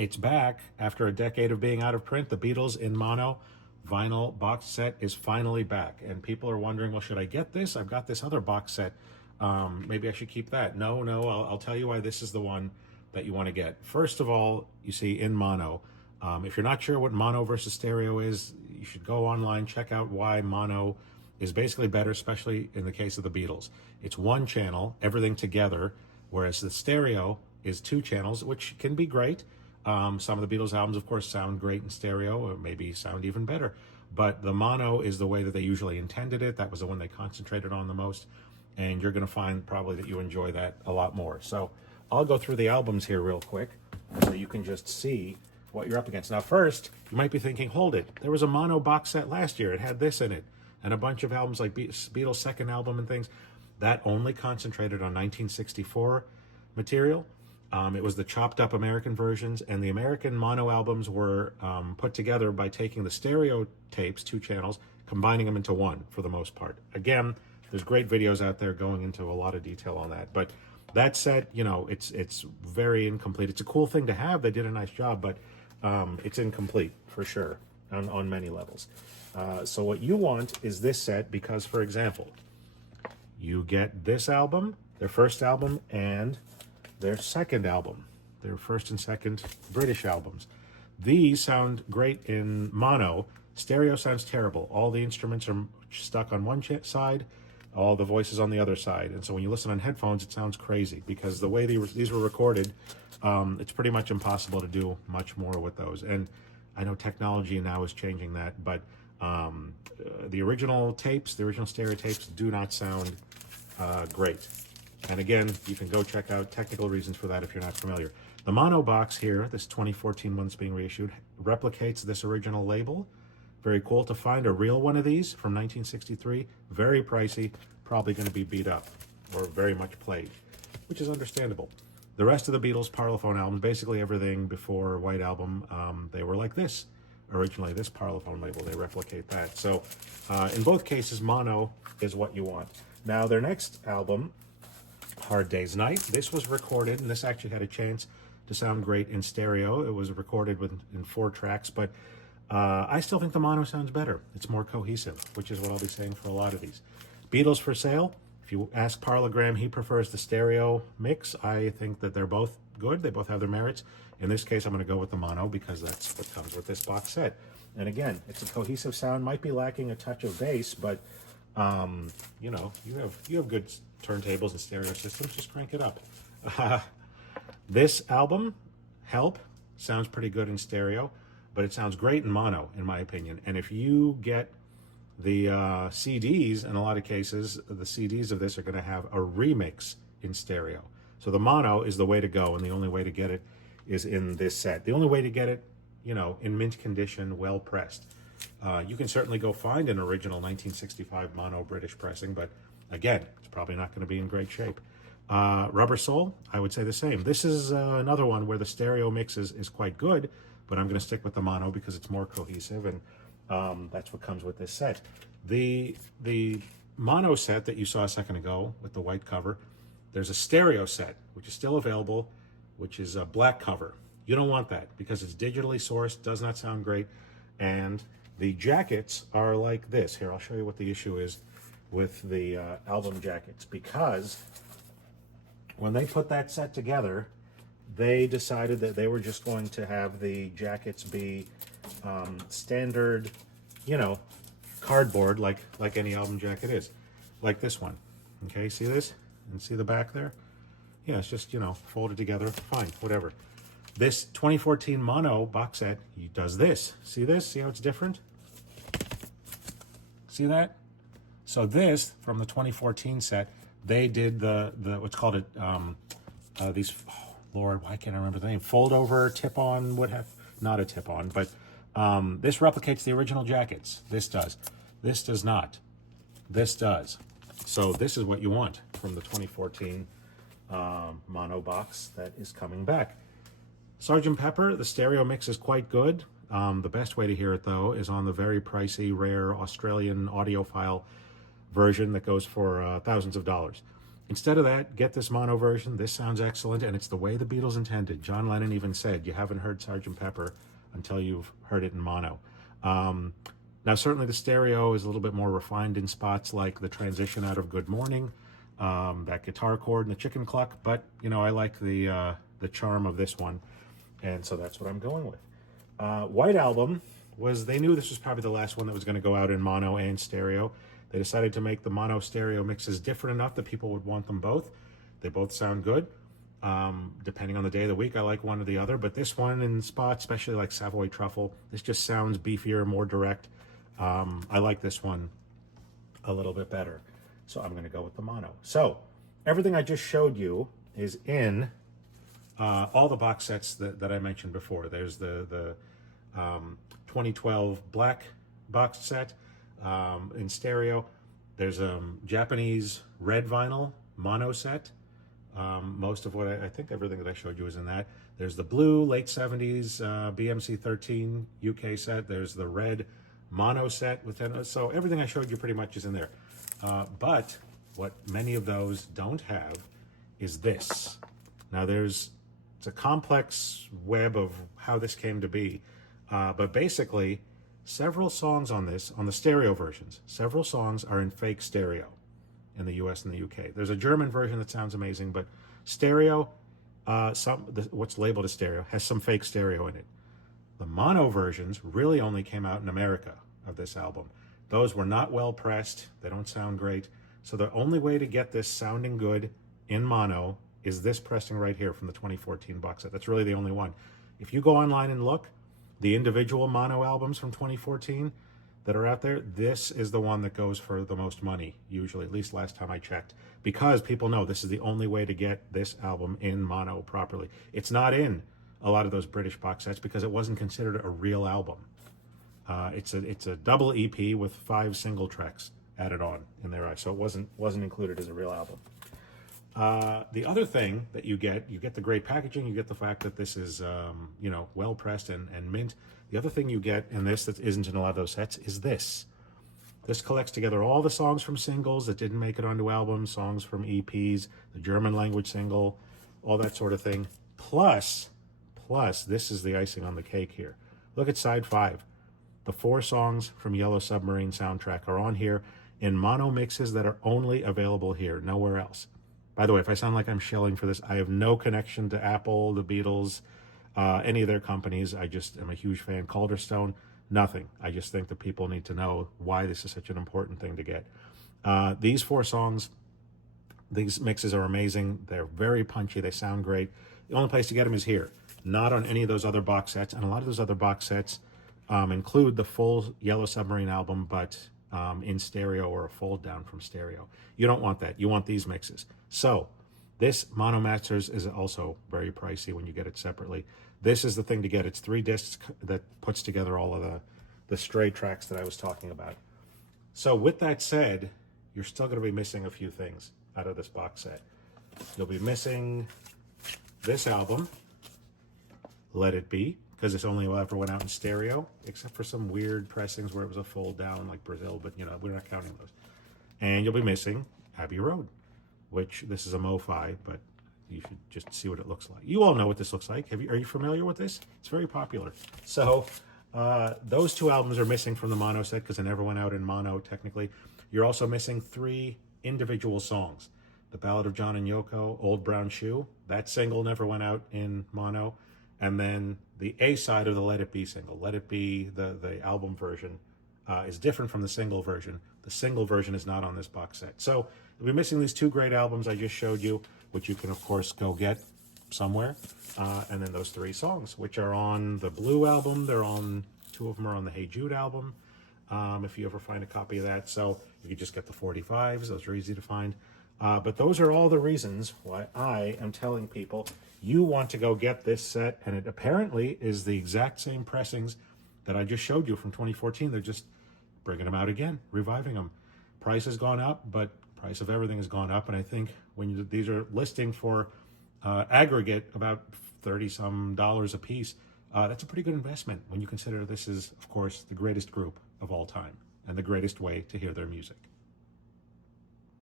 It's back after a decade of being out of print. The Beatles in mono vinyl box set is finally back. And people are wondering, well, should I get this? I've got this other box set. Maybe I should keep that. No, I'll tell you why this is the one that you want to get. First of all, you see in mono. If you're not sure what mono versus stereo is, you should go online, check out why mono is basically better, especially in the case of the Beatles. It's one channel, everything together, whereas the stereo is two channels, which can be great. Some of the Beatles albums, of course, sound great in stereo, or maybe sound even better. But the mono is the way that they usually intended it. That was the one they concentrated on the most. And you're going to find probably that you enjoy that a lot more. So I'll go through the albums here real quick so you can just see what you're up against. Now, first, you might be thinking, hold it. There was a mono box set last year. It had this in it. And a bunch of albums like Beatles' second album and things. That only concentrated on 1964 material. It was the chopped up American versions, and the American mono albums were put together by taking the stereo tapes, two channels, combining them into one for the most part. Again, there's great videos out there going into a lot of detail on that. But that said, you know, it's very incomplete. It's a cool thing to have. They did a nice job, but it's incomplete for sure on many levels. So what you want is this set because, for example, you get this album, their first album, and their second album, their first and second British albums. These sound great in mono. Stereo sounds terrible. All the instruments are stuck on one side, all the voices on the other side. And so when you listen on headphones, it sounds crazy because the way these were recorded, it's pretty much impossible to do much more with those. And I know technology now is changing that, but the original tapes, the original stereo tapes do not sound great. And again, you can go check out technical reasons for that if you're not familiar. The mono box here, this 2014 one that's being reissued, replicates this original label. Very cool to find a real one of these from 1963. Very pricey, probably going to be beat up or very much played, which is understandable. The rest of the Beatles Parlophone albums, basically everything before White Album, they were like this. Originally, this Parlophone label, they replicate that. So in both cases, mono is what you want. Now, their next album, Hard Day's Night. This was recorded, and this actually had a chance to sound great in stereo. It was recorded in 4 tracks, but I still think the mono sounds better. It's more cohesive, which is what I'll be saying for a lot of these. Beatles for Sale. If you ask Parlogram, he prefers the stereo mix. I think that they're both good. They both have their merits. In this case, I'm going to go with the mono because that's what comes with this box set. And again, it's a cohesive sound. Might be lacking a touch of bass, but you know, you have good turntables and stereo systems. Just crank it up. This album, Help, sounds pretty good in stereo, but it sounds great in mono, in my opinion. And if you get the CDs, in a lot of cases, the CDs of this are going to have a remix in stereo. So the mono is the way to go, and the only way to get it is in this set. The only way to get it, you know, in mint condition, well pressed. You can certainly go find an original 1965 mono British pressing, but again, it's probably not going to be in great shape. Rubber Soul, I would say the same. This is another one where the stereo mix is quite good, but I'm going to stick with the mono because it's more cohesive, and that's what comes with this set. The mono set that you saw a second ago with the white cover, there's a stereo set, which is still available, which is a black cover. You don't want that because it's digitally sourced, does not sound great, and the jackets are like this. Here, I'll show you what the issue is with the album jackets, because when they put that set together, they decided that they were just going to have the jackets be standard, you know, cardboard, like any album jacket is, like this one. Okay, see this? And see the back there? Yeah, it's just, you know, folded together. Fine, whatever. This 2014 mono box set does this. See this? See how it's different? See that? So this, from the 2014 set, they did the what's called it, these, oh Lord, why can't I remember the name? Fold over, tip on, what have, not a tip on, but this replicates the original jackets. This does. This does not. This does. So this is what you want from the 2014 mono box that is coming back. Sgt. Pepper, the stereo mix is quite good. The best way to hear it, though, is on the very pricey, rare Australian audiophile version that goes for thousands of dollars. Instead of that, get this mono version. This sounds excellent, and it's the way the Beatles intended. John Lennon even said, you haven't heard Sgt. Pepper until you've heard it in mono. Now, certainly the stereo is a little bit more refined in spots like the transition out of Good Morning, that guitar chord and the chicken cluck, but, I like the charm of this one, and so that's what I'm going with. White Album they knew this was probably the last one that was going to go out in mono and stereo. They decided to make the mono stereo mixes different enough that people would want them both. They both sound good. Depending on the day of the week, I like one or the other, but this one in spots, especially like Savoy Truffle, this just sounds beefier, more direct. I like this one a little bit better. So I'm going to go with the mono. So everything I just showed you is in all the box sets that I mentioned before. There's the 2012 black box set in stereo. There's a Japanese red vinyl mono set. Most of what I think everything that I showed you is in that. There's the blue late 70s BMC13 UK set. There's the red mono set with 10. So everything I showed you pretty much is in there. But what many of those don't have is this. Now it's a complex web of how this came to be. But basically, several songs on the stereo versions, several songs are in fake stereo in the US and the UK. There's a German version that sounds amazing, but stereo, what's labeled as stereo, has some fake stereo in it. The mono versions really only came out in America of this album. Those were not well pressed. They don't sound great. So the only way to get this sounding good in mono is this pressing right here from the 2014 box set. That's really the only one. If you go online and look, the individual mono albums from 2014 that are out there, this is the one that goes for the most money, usually, at least last time I checked, because people know this is the only way to get this album in mono properly. It's not in a lot of those British box sets because it wasn't considered a real album. It's a double EP with 5 single tracks added on in there, so it wasn't included as a real album. The other thing that you get the great packaging, you get the fact that this is, well pressed and mint. The other thing you get in this that isn't in a lot of those sets is this. This collects together all the songs from singles that didn't make it onto albums, songs from EPs, the German language single, all that sort of thing. Plus, this is the icing on the cake here. Look at side 5. The 4 songs from Yellow Submarine soundtrack are on here in mono mixes that are only available here, nowhere else. By the way, if I sound like I'm shilling for this, I have no connection to Apple, the Beatles, any of their companies. I just am a huge fan. Calderstone, nothing. I just think that people need to know why this is such an important thing to get. These 4 songs, these mixes are amazing. They're very punchy. They sound great. The only place to get them is here, not on any of those other box sets. And a lot of those other box sets include the full Yellow Submarine album, but in stereo or a fold down from stereo. You don't want that. You want these mixes. So this Mono Masters is also very pricey when you get it separately. This is the thing to get. It's 3 discs that puts together all of the stray tracks that I was talking about. So with that said, you're still going to be missing a few things out of this box set. You'll be missing this album, Let It Be, because it's only ever went out in stereo, except for some weird pressings where it was a fold down like Brazil, but we're not counting those. And you'll be missing Abbey Road, which this is a MoFi, but you should just see what it looks like. You all know what this looks like. Are you familiar with this? It's very popular. So those 2 albums are missing from the mono set because they never went out in mono technically. You're also missing 3 individual songs. The Ballad of John and Yoko, Old Brown Shoe, that single never went out in mono. And then the A side of the Let It Be single. Let It Be, the album version, is different from the single version. The single version is not on this box set. So you'll be missing these 2 great albums I just showed you, which you can, of course, go get somewhere. And then those 3 songs, which are on the Blue album. They're on, 2 of them are on the Hey Jude album, if you ever find a copy of that. So you can just get the 45s. Those are easy to find. But those are all the reasons why I am telling people you want to go get this set. And it apparently is the exact same pressings that I just showed you from 2014. They're just bringing them out again, reviving them. Price has gone up, but price of everything has gone up. And I think when these are listing for aggregate about $30-some a piece, that's a pretty good investment when you consider this is, of course, the greatest group of all time and the greatest way to hear their music.